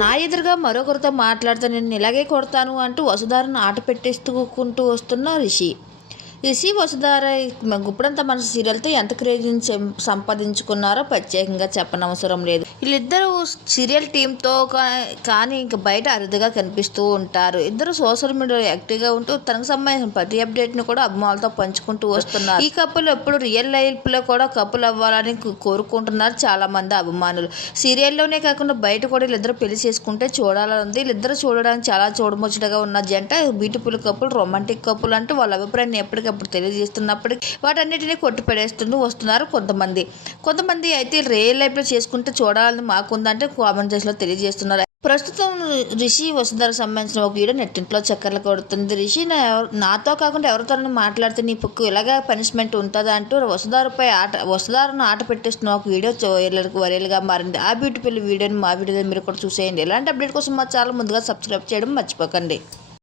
నా ఎదురుగా మరొకరితో మాట్లాడితే నేను ఇలాగే కొడతాను అంటూ వసుధారను ఆట పెట్టేసుకుంటూ వస్తున్న రిషి. రిషి వసుధార గుప్పుడంత మనసు సీరియల్తో ఎంత క్రేజ్ సంపాదించుకున్నారో ప్రత్యేకంగా చెప్పనవసరం లేదు. వీళ్ళిద్దరూ సీరియల్ టీంతో కానీ ఇంక బయట అరుదుగా కనిపిస్తూ ఉంటారు. ఇద్దరు సోషల్ మీడియాలో యాక్టివ్గా ఉంటూ తనకు సంబంధించిన ప్రతి అప్డేట్ని కూడా అభిమానులతో పంచుకుంటూ వస్తున్నారు. ఈ కప్పులు ఎప్పుడు రియల్ లైఫ్లో కూడా కప్పులు అవ్వాలని కోరుకుంటున్నారు చాలామంది అభిమానులు. సీరియల్లోనే కాకుండా బయట కూడా వీళ్ళిద్దరు పెళ్ళి చేసుకుంటే చూడాలని ఉంది వీళ్ళిద్దరు చూడడానికి చాలా చూడముచ్చటగా ఉన్న జంట బ్యూటిఫుల్ కప్పులు రొమాంటిక్ కప్పులు అంటూ వాళ్ళ అభిప్రాయాన్ని ఎప్పటికప్పుడు తెలియజేస్తున్నప్పటికీ వాటన్నిటిని కొట్టిపడేస్తూ వస్తున్నారు కొంతమంది. కొంతమంది అయితే రియల్ లైఫ్లో చేసుకుంటే వివరాలను మాకుందంటే కామెంట్ చేసిలో తెలియజేస్తున్నారు. ప్రస్తుతం రిషి వసుధరకు సంబంధించిన ఒక వీడియో నెట్టింట్లో చక్కర్లు కొడుతుంది. రిషి నా నాతో కాకుండా ఎవరితో మాట్లాడితే నీ పొక్కు ఇలాగా పనిష్మెంట్ ఉంటుందా అంటూ వసుధారుపై ఆట వసుధారును ఆట పెట్టేస్తున్న ఒక వీడియో వైరల్గా వైరల్గా మారింది. ఆ బ్యూటిఫుల్ వీడియోని మా వీడియో మీరు కూడా చూసేయండి. ఇలాంటి అప్డేట్ కోసం మా ఛానల్ ముందుగా సబ్స్క్రైబ్ చేయడం మర్చిపోకండి.